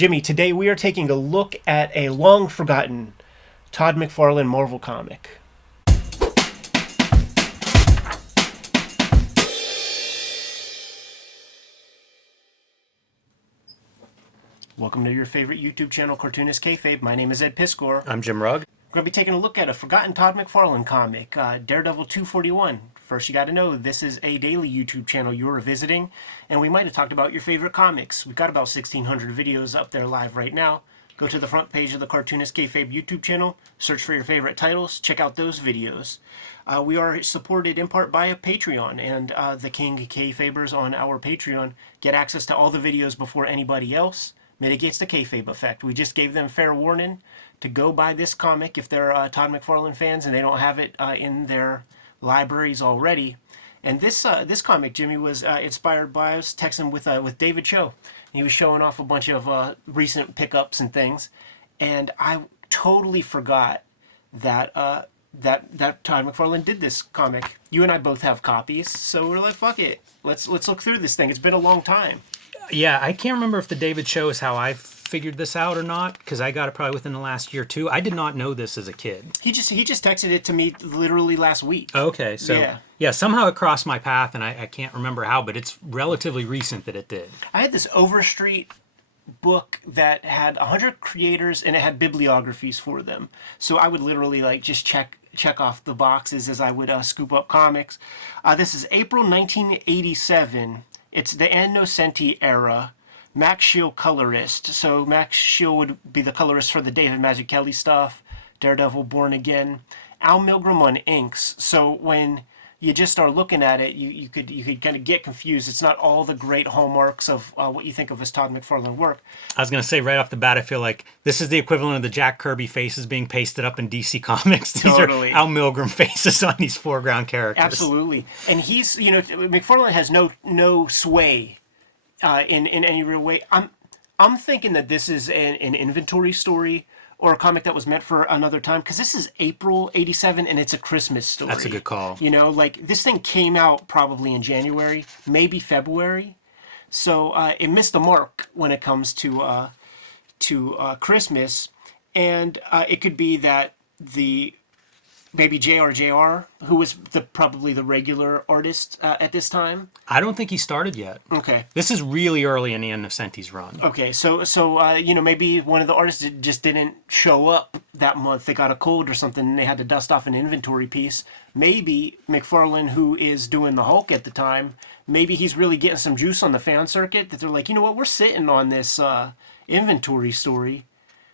Jimmy, today we are taking a look at a long-forgotten Todd McFarlane Marvel comic. Welcome to your favorite YouTube channel, Cartoonist Kayfabe. My name is Ed Piscor. I'm Jim Rugg. We're going to be taking a look at a forgotten Todd McFarlane comic, Daredevil 241. First, you got to know this is a daily YouTube channel you're visiting, and we might have talked about your favorite comics. We've got about 1,600 videos up there live right now. Go to the front page of the Cartoonist Kayfabe YouTube channel, search for your favorite titles, check out those videos. We are supported in part by a Patreon, and the King Kayfabers on our Patreon get access to all the videos before anybody else. Mitigates the kayfabe effect. We just gave them fair warning to go buy this comic if they're Todd McFarlane fans and they don't have it in their libraries already. And this comic, Jimmy, was inspired by, I was texting with David Cho. He was showing off a bunch of recent pickups and things, and I totally forgot that that Todd McFarlane did this comic. You and I both have copies, so we're like, fuck it, let's look through this thing. It's been a long time. Yeah, I can't remember if the David Show is how I figured this out or not, because I got it probably within the last year too. I did not know this as a kid. He just texted it to me literally last week. Okay, so yeah, somehow it crossed my path, and I can't remember how, but it's relatively recent that it did. I had this Overstreet book that had 100 creators, and it had bibliographies for them. So I would literally like just check off the boxes as I would scoop up comics. This is April 1987. It's the Anno Nocenti era. Max Shield colorist. So Max Shield would be the colorist for the David Mazzucchelli stuff, Daredevil, Born Again. Al Milgrom on inks. So when you just start looking at it, you could kind of get confused. It's not all the great hallmarks of what you think of as Todd McFarlane work. I was going to say right off the bat, I feel like this is the equivalent of the Jack Kirby faces being pasted up in DC Comics. These Totally. are Al Milgrom faces on these foreground characters. Absolutely. And he's, McFarlane has no sway in any real way. I'm thinking that this is an inventory story or a comic that was meant for another time, because this is April 87 and it's a Christmas story. That's a good call. Like this thing came out probably in January, maybe February. So it missed the mark when it comes to Christmas. And it could be that maybe JR, who was probably the regular artist at this time. I don't think he started yet. Okay. This is really early in Ian Nocenti's run. Okay, so maybe one of the artists just didn't show up that month. They got a cold or something, and they had to dust off an inventory piece. Maybe McFarlane, who is doing the Hulk at the time, maybe he's really getting some juice on the fan circuit, that they're like, you know what, we're sitting on this inventory story.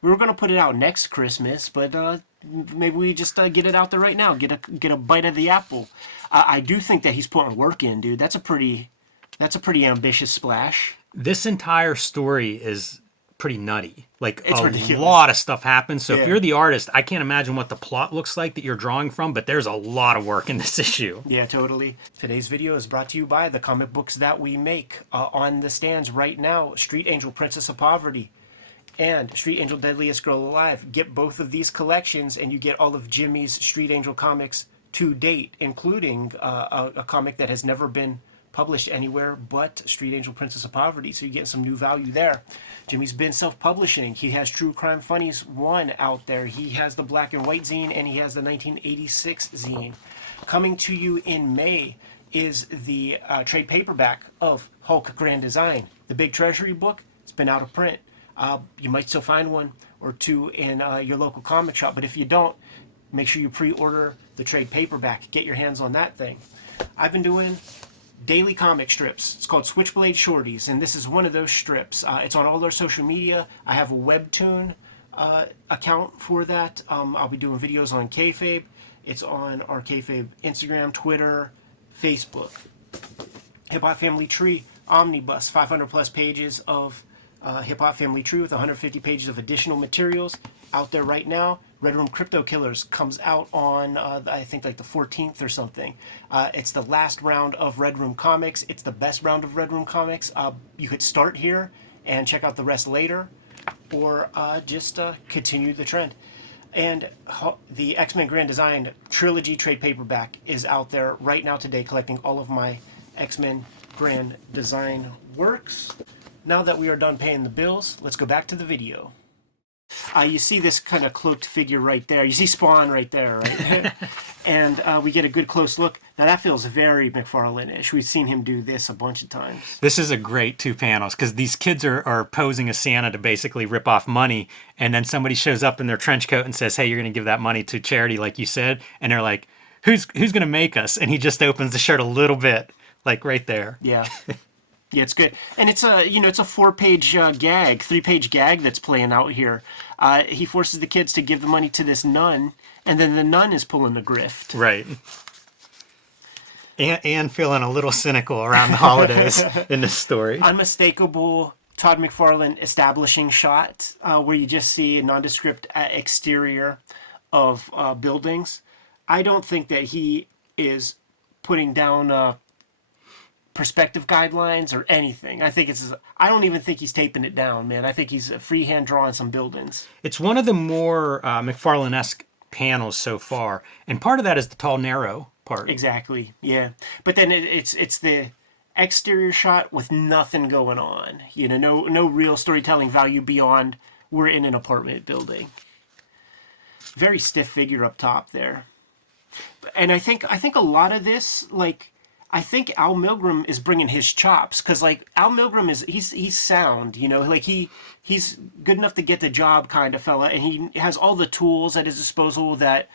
We were going to put it out next Christmas, but maybe we just get it out there right now, get a bite of the apple. I do think that he's putting work in, dude. That's a pretty ambitious splash. This entire story is pretty nutty. Like, it's a ridiculous. Lot of stuff happens. So Yeah. if you're the artist, I can't imagine what the plot looks like that you're drawing from, but there's a lot of work in this issue. Yeah, totally. Today's video is brought to you by the comic books that we make. On the stands right now, Street Angel, Princess of Poverty, and Street Angel, Deadliest Girl Alive. Get both of these collections and you get all of Jimmy's Street Angel comics to date, including a comic that has never been published anywhere but Street Angel, Princess of Poverty. So you're getting some new value there. Jimmy's been self-publishing. He has True Crime Funnies 1 out there. He has the Black and White zine, and he has the 1986 zine. Coming to you in May is the trade paperback of Hulk Grand Design. The Big Treasury book. It's been out of print. You might still find one or two in your local comic shop, but if you don't, make sure you pre-order the trade paperback. Get your hands on that thing. I've been doing daily comic strips. It's called Switchblade Shorties, and this is one of those strips. It's on all our social media. I have a Webtoon account for that. I'll be doing videos on Kayfabe. It's on our Kayfabe Instagram, Twitter, Facebook. Hip Hop Family Tree Omnibus, 500 plus pages of Hip Hop Family Tree with 150 pages of additional materials out there right now. Red Room Crypto Killers comes out on, I think, like the 14th or something. It's the last round of Red Room Comics. It's the best round of Red Room Comics. You could start here and check out the rest later, or just continue the trend. And the X-Men Grand Design Trilogy trade paperback is out there right now today, collecting all of my X-Men Grand Design works. Now that we are done paying the bills, let's go back to the video. You see this kind of cloaked figure right there. You see Spawn right there, right? And we get a good close look. Now that feels very McFarlane-ish. We've seen him do this a bunch of times. This is a great 2 panels because these kids are posing as Santa to basically rip off money, and then somebody shows up in their trench coat and says, hey, you're going to give that money to charity like you said, and they're like, who's going to make us? And he just opens the shirt a little bit, like right there. Yeah. Yeah, it's good, and it's a it's a 4-page gag, 3-page gag that's playing out here. He forces the kids to give the money to this nun, and then the nun is pulling the grift. Right. And feeling a little cynical around the holidays in this story. Unmistakable Todd McFarlane establishing shot where you just see a nondescript exterior of buildings. I don't think that he is putting down perspective guidelines or anything. I don't even think he's taping it down, man. I think he's freehand drawing some buildings. It's one of the more McFarlane-esque panels so far, and part of that is the tall, narrow part. Exactly, yeah. But then it's the exterior shot with nothing going on. No real storytelling value beyond we're in an apartment building. Very stiff figure up top there. And I think a lot of this, I think Al Milgram is bringing his chops, because Al Milgram he's sound, he's good enough to get the job kind of fella, and he has all the tools at his disposal that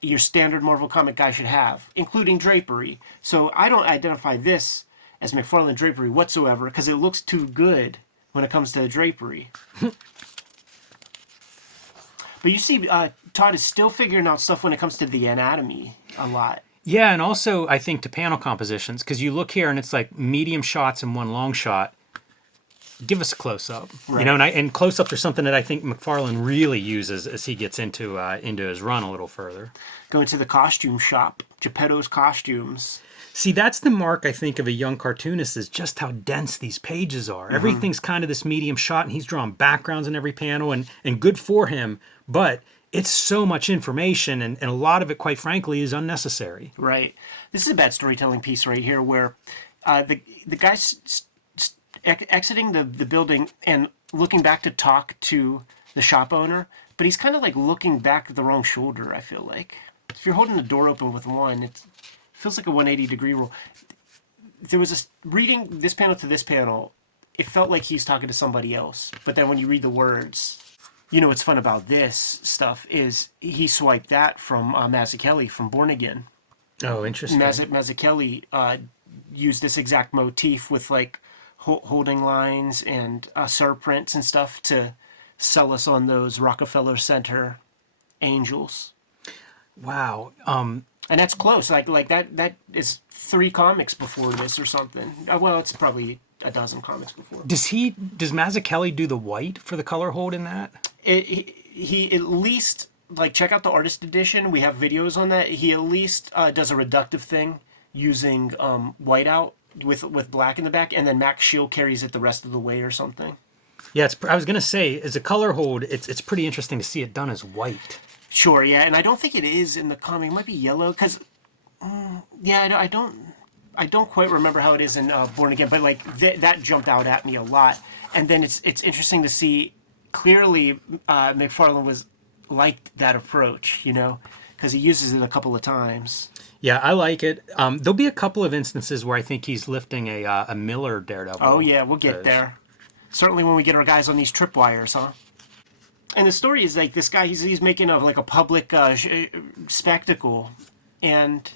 your standard Marvel comic guy should have, including drapery. So I don't identify this as McFarlane drapery whatsoever, because it looks too good when it comes to drapery. But you see, Todd is still figuring out stuff when it comes to the anatomy a lot. Yeah, and also I think to panel compositions, because you look here and it's like medium shots and one long shot. Give us a close-up, right. And close-ups are something that I think McFarlane really uses as he gets into his run a little further. Going to the costume shop, Geppetto's Costumes. See, that's the mark, I think, of a young cartoonist, is just how dense these pages are. Mm-hmm. Everything's kind of this medium shot, and he's drawing backgrounds in every panel, and good for him, but it's so much information, and a lot of it, quite frankly, is unnecessary. Right. This is a bad storytelling piece right here, where the guy's exiting the building and looking back to talk to the shop owner, but he's kind of looking back at the wrong shoulder, I feel like. If you're holding the door open with one, it feels like a 180-degree roll. There was reading this panel to this panel, it felt like he's talking to somebody else, but then when you read the words... what's fun about this stuff is he swiped that from Mazzucchelli from Born Again. Oh, interesting. Mazzucchelli used this exact motif with holding lines and surprints and stuff to sell us on those Rockefeller Center angels. Wow. And that's close. That is 3 comics before this or something. Well, it's probably a dozen comics before. Does Mazzucchelli do the white for the color hold in that? He at least, check out the artist edition. We have videos on that. He at least does a reductive thing using whiteout with black in the back, and then Max Shield carries it the rest of the way or something. Yeah, I was going to say, as a color hold, it's pretty interesting to see it done as white. Sure, yeah, and I don't think it is in the comic. It might be yellow, because, I don't quite remember how it is in Born Again, but that jumped out at me a lot. And then it's interesting to see clearly McFarlane liked that approach, because he uses it a couple of times. Yeah, I like it. There'll be a couple of instances where I think he's lifting a Miller Daredevil. Oh yeah, we'll get there. Certainly when we get our guys on these tripwires, huh? And the story is this guy, he's making a public spectacle, and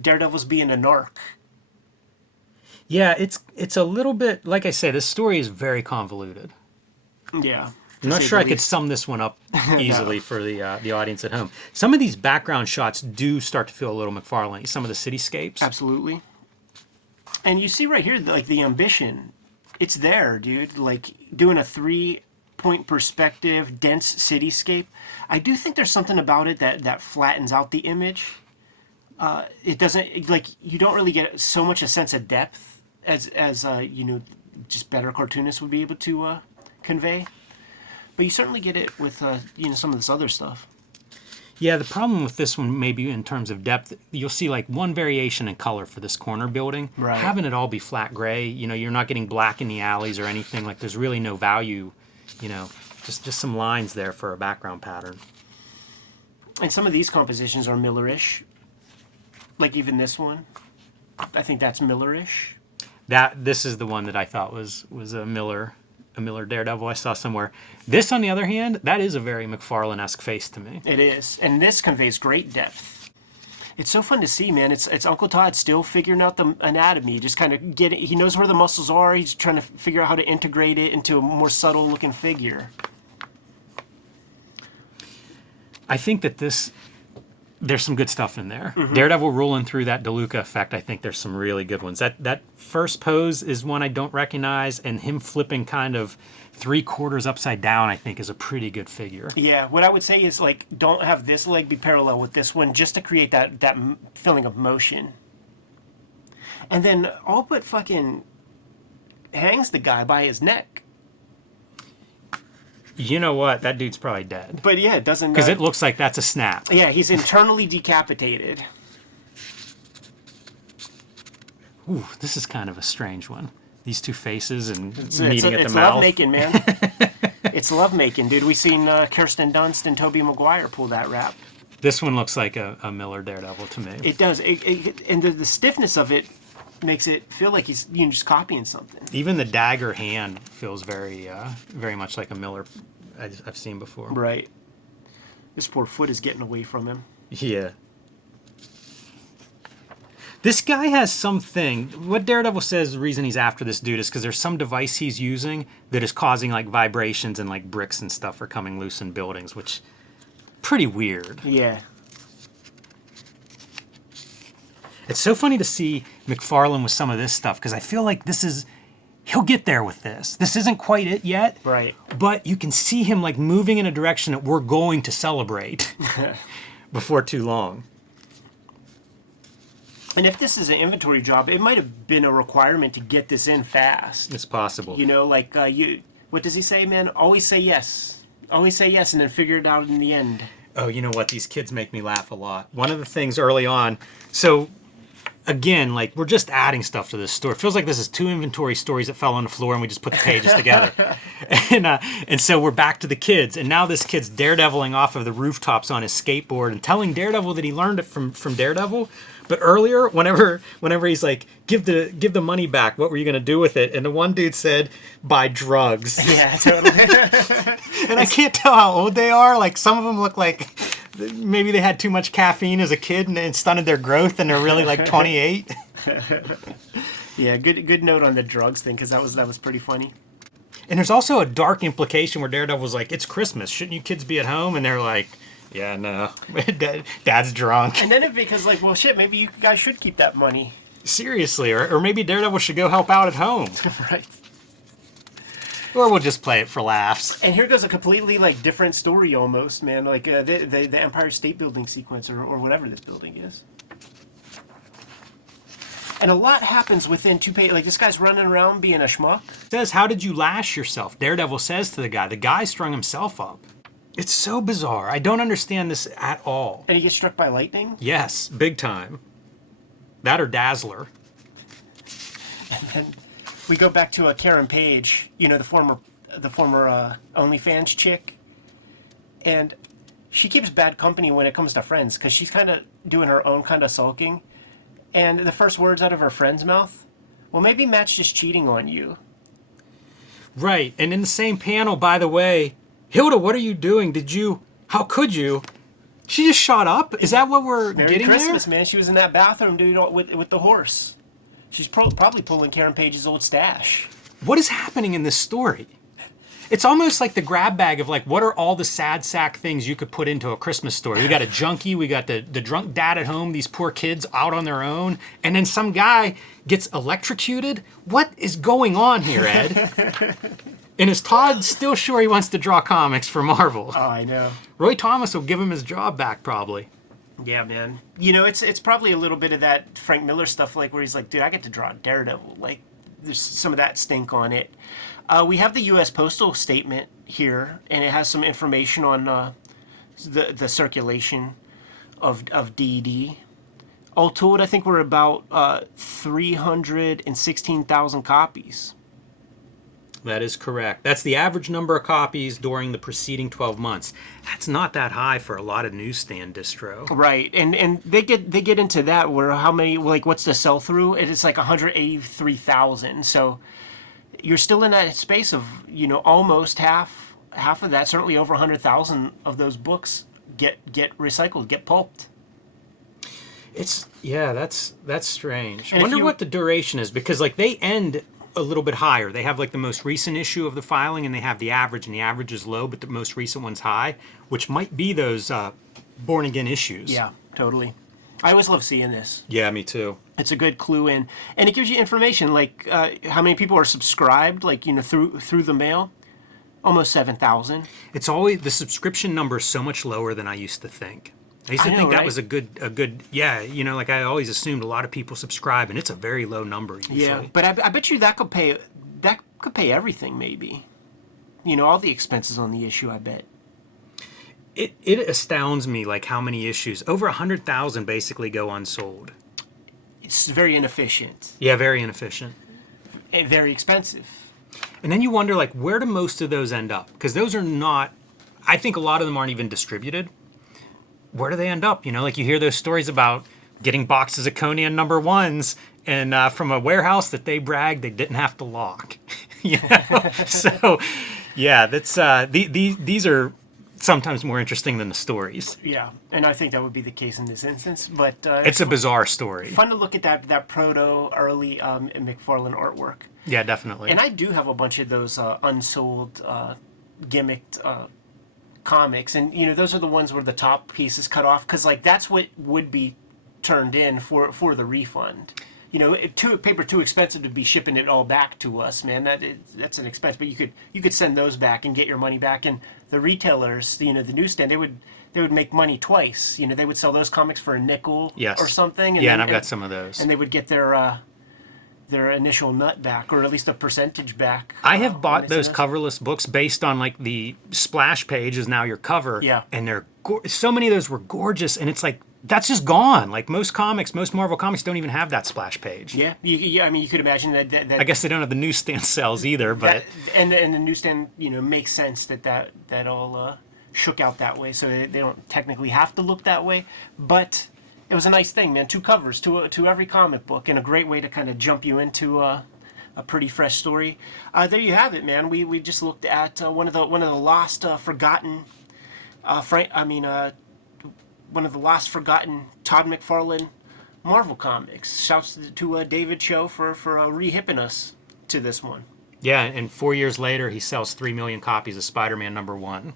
Daredevil's being a narc. Yeah, it's a little bit, like I say, this story is very convoluted. Yeah. I'm not sure I could sum this one up easily for the audience at home. Some of these background shots do start to feel a little McFarlane. Some of the cityscapes. Absolutely. And you see right here, the ambition. It's there, dude. Doing a 3-point perspective, dense cityscape. I do think there's something about it that flattens out the image. It doesn't, you don't really get so much a sense of depth as just better cartoonists would be able to convey. But you certainly get it with some of this other stuff. Yeah, the problem with this one, maybe in terms of depth, you'll see like one variation in color for this corner building. Right. Having it all be flat gray, you're not getting black in the alleys or anything. Like there's really no value, just some lines there for a background pattern. And some of these compositions are Miller-ish. Like even this one. I think that's Miller-ish. This is the one that I thought was a Miller Daredevil I saw somewhere. This, on the other hand, that is a very McFarlane-esque face to me. It is. And this conveys great depth. It's so fun to see, man. It's Uncle Todd still figuring out the anatomy, just kind of he knows where the muscles are. He's trying to figure out how to integrate it into a more subtle looking figure. I think that there's some good stuff in there. Mm-hmm. Daredevil rolling through that DeLuca effect, I think there's some really good ones. That first pose is one I don't recognize, and him flipping kind of 3/4 upside down, I think, is a pretty good figure. Yeah, what I would say is, like, don't have this leg be parallel with this one just to create that feeling of motion. And then all but fucking hangs the guy by his neck. You know what? That dude's probably dead. But yeah, it doesn't... Because it looks like that's a snap. Yeah, he's internally decapitated. Ooh, this is kind of a strange one. These two faces and It's meeting at the it's mouth. love-making, man. It's love-making, dude. We've seen Kirsten Dunst and Tobey Maguire pull that rap. This one looks like a Miller Daredevil to me. It does. And the stiffness of it makes it feel like he's just copying something. Even the dagger hand feels very much like a Miller I've seen before. Right. This poor foot is getting away from him. Yeah. This guy has something. What Daredevil says the reason he's after this dude is because there's some device he's using that is causing like vibrations and like bricks and stuff are coming loose in buildings, which pretty weird. Yeah. It's so funny to see McFarlane with some of this stuff because I feel like he'll get there with this. This isn't quite it yet. Right. But you can see him like moving in a direction that we're going to celebrate before too long. And if this is an inventory job, it might have been a requirement to get this in fast. It's possible. Like what does he say, man? Always say yes. Always say yes and then figure it out in the end. Oh, you know what? These kids make me laugh a lot. One of the things early on, so again, like we're just adding stuff to this story. It feels like this is two inventory stories that fell on the floor and we just put the pages together. And so we're back to the kids. And now this kid's daredeviling off of the rooftops on his skateboard and telling Daredevil that he learned it from Daredevil. But earlier, whenever he's like, give the money back, what were you going to do with it? And the one dude said, buy drugs. Yeah, totally. And I can't tell how old they are. Like some of them look like maybe they had too much caffeine as a kid and it stunted their growth and they're really like 28. Yeah, good note on the drugs thing because that was pretty funny. And there's also a dark implication where Daredevil's like, it's Christmas. Shouldn't you kids be at home? And they're like, yeah, no. Dad's drunk. And then it becomes like, well, shit, maybe you guys should keep that money. Seriously, or maybe Daredevil should go help out at home. Right. Or we'll just play it for laughs. And here goes a completely like different story almost, man. Like the Empire State Building sequence or whatever this building is. And a lot happens within 2 pages. Like this guy's running around being a schmuck. Says, how did you lash yourself? Daredevil says to the guy strung himself up. It's so bizarre. I don't understand this at all. And he gets struck by lightning? Yes, big time. That or Dazzler. And then we go back to Karen Page, the former OnlyFans chick. And she keeps bad company when it comes to friends because she's kind of doing her own kind of sulking. And the first words out of her friend's mouth, well, maybe Matt's just cheating on you. Right. And in the same panel, by the way, Hilda, what are you doing? How could you? She just shot up? Is that what we're Merry getting Christmas, there? man. She was in that bathroom, dude, with the horse. She's probably pulling Karen Page's old stash. What is happening in this story? It's almost like the grab bag of like, what are all the sad sack things you could put into a Christmas story? We got a junkie, we got the drunk dad at home, these poor kids out on their own, and then some guy gets electrocuted? What is going on here, Ed? And is Todd still sure he wants to draw comics for Marvel? Oh, I know. Roy Thomas will give him his job back, probably. Yeah, man. It's probably a little bit of that Frank Miller stuff, like where he's like, dude, I get to draw Daredevil. Like, there's some of that stink on it. We have the U.S. Postal Statement here, and it has some information on the circulation of DD. All told, I think we're about 316,000 copies. That is correct. That's the average number of copies during the preceding 12 months. That's not that high for a lot of newsstand distro. Right, and they get into that where how many, like, what's the sell through? It's like 183,000. So you're still in that space of, you know, almost half of that. Certainly over 100,000 of those books get recycled, get pulped. That's strange. And I wonder what the duration is, because like they end a little bit higher. They have like the most recent issue of the filing, and they have the average, and the average is low, but the most recent one's high, which might be those born again issues. Yeah, totally. I always love seeing this. Yeah, me too. It's a good clue in, and it gives you information like how many people are subscribed, like, you know, through the mail. Almost 7,000. It's always, the subscription number is so much lower than I used to think. I used to think that was a good, yeah, you know, like I always assumed a lot of people subscribe, and it's a very low number usually. Yeah, but I bet you that could pay everything, maybe. You know, all the expenses on the issue, I bet. It astounds me, like, how many issues, over 100,000 basically go unsold. It's very inefficient. Yeah, very inefficient. And very expensive. And then you wonder, like, where do most of those end up? Because those are not, I think a lot of them aren't even distributed. Where do they end up? You know, like you hear those stories about getting boxes of Conan #1s and from a warehouse that they bragged they didn't have to lock. You know? So, yeah, that's these are sometimes more interesting than the stories. Yeah, and I think that would be the case in this instance. But it's a bizarre story. Fun to look at that proto early McFarlane artwork. Yeah, definitely. And I do have a bunch of those unsold gimmicked comics, and you know, those are the ones where the top piece is cut off, because like that's what would be turned in for the refund. You know, paper too expensive to be shipping it all back to us, man. That's an expense, but you could send those back and get your money back. And the retailers, you know, the newsstand, they would make money twice. You know, they would sell those comics for a nickel or something. And I've got some of those. And they would get their initial nut back, or at least a percentage back. I have bought those coverless books based on like the splash page is now your cover. Yeah. And they're so many of those were gorgeous, and it's like that's just gone. Like most Marvel comics don't even have that splash page. Yeah. I mean, you could imagine that I guess they don't have the newsstand sales either, but and the newsstand, you know, makes sense that all shook out that way, so they don't technically have to look that way, but. It was a nice thing, man. 2 covers to every comic book, and a great way to kind of jump you into a pretty fresh story. There you have it, man. We just looked at one of the lost forgotten, one of the lost forgotten Todd McFarlane Marvel comics. Shouts to David Cho for re-hipping us to this one. Yeah, and 4 years later, he sells 3 million copies of Spider-Man #1.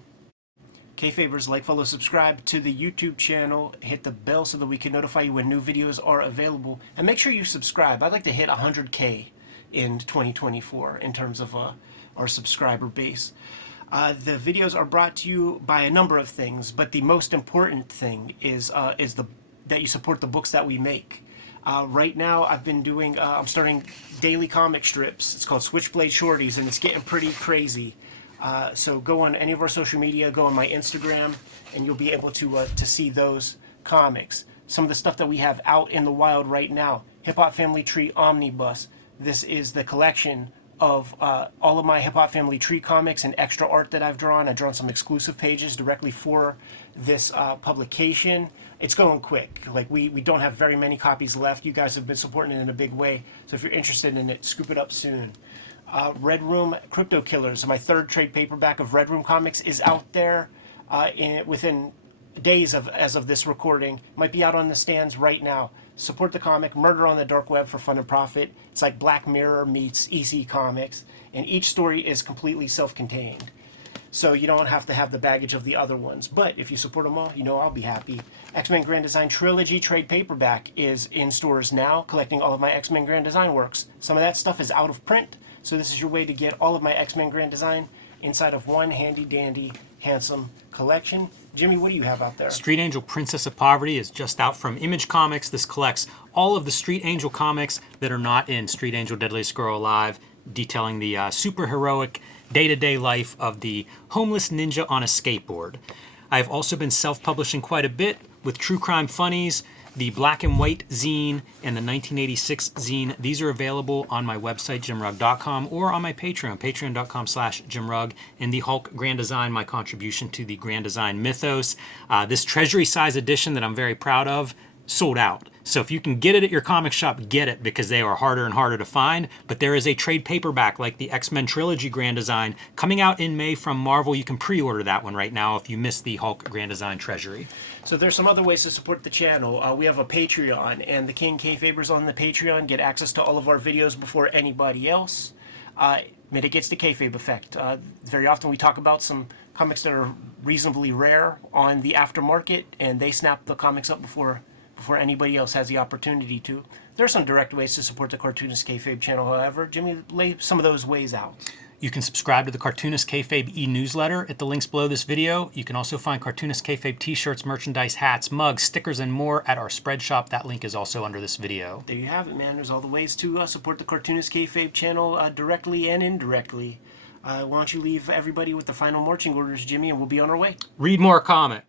Kayfabers, like, follow, subscribe to the YouTube channel, hit the bell so that we can notify you when new videos are available, and make sure you subscribe. I'd like to hit 100K in 2024 in terms of our subscriber base. The videos are brought to you by a number of things, but the most important thing is that you support the books that we make. Right now, I've been doing, I'm starting daily comic strips. It's called Switchblade Shorties, and it's getting pretty crazy. So go on any of our social media, go on my Instagram, and you'll be able to see those comics. Some of the stuff that we have out in the wild right now. Hip Hop Family Tree Omnibus. This is the collection of all of my Hip Hop Family Tree comics and extra art that I've drawn. I've drawn some exclusive pages directly for this publication. It's going quick. Like, we don't have very many copies left. You guys have been supporting it in a big way. So if you're interested in it, scoop it up soon. Red Room Crypto Killers, my 3rd trade paperback of Red Room comics, is out there within days as of this recording. Might be out on the stands right now. Support the comic. Murder on the Dark Web for fun and profit. It's like Black Mirror meets EC Comics, and each story is completely self-contained. So you don't have to have the baggage of the other ones. But if you support them all, you know I'll be happy. X-Men Grand Design Trilogy trade paperback is in stores now, collecting all of my X-Men Grand Design works. Some of that stuff is out of print. So this is your way to get all of my X-Men Grand Design inside of one handy-dandy, handsome collection. Jimmy, what do you have out there? Street Angel Princess of Poverty is just out from Image Comics. This collects all of the Street Angel comics that are not in Street Angel Deadliest Girl Alive, detailing the super heroic day-to-day life of the homeless ninja on a skateboard. I've also been self-publishing quite a bit with True Crime Funnies, the Black and White zine, and the 1986 zine. These are available on my website, jimrugg.com, or on my Patreon, patreon.com/jimrugg. And the Hulk Grand Design, my contribution to the Grand Design mythos. This treasury size edition that I'm very proud of, sold out. So if you can get it at your comic shop, get it, because they are harder and harder to find. But there is a trade paperback like the X-Men Trilogy Grand Design coming out in May from Marvel. You can pre-order that one right now if you missed the Hulk Grand Design Treasury. So there's some other ways to support the channel. We have a Patreon, and the King Kayfabers on the Patreon get access to all of our videos before anybody else. Mitigates the kayfabe effect. Very often we talk about some comics that are reasonably rare on the aftermarket, and they snap the comics up before anybody else has the opportunity to. There are some direct ways to support the Cartoonist Kayfabe channel, however. Jimmy, lay some of those ways out. You can subscribe to the Cartoonist Kayfabe e-newsletter at the links below this video. You can also find Cartoonist Kayfabe t-shirts, merchandise, hats, mugs, stickers, and more at our spread shop. That link is also under this video. There you have it, man. There's all the ways to support the Cartoonist Kayfabe channel directly and indirectly. Why don't you leave everybody with the final marching orders, Jimmy, and we'll be on our way. Read more comics.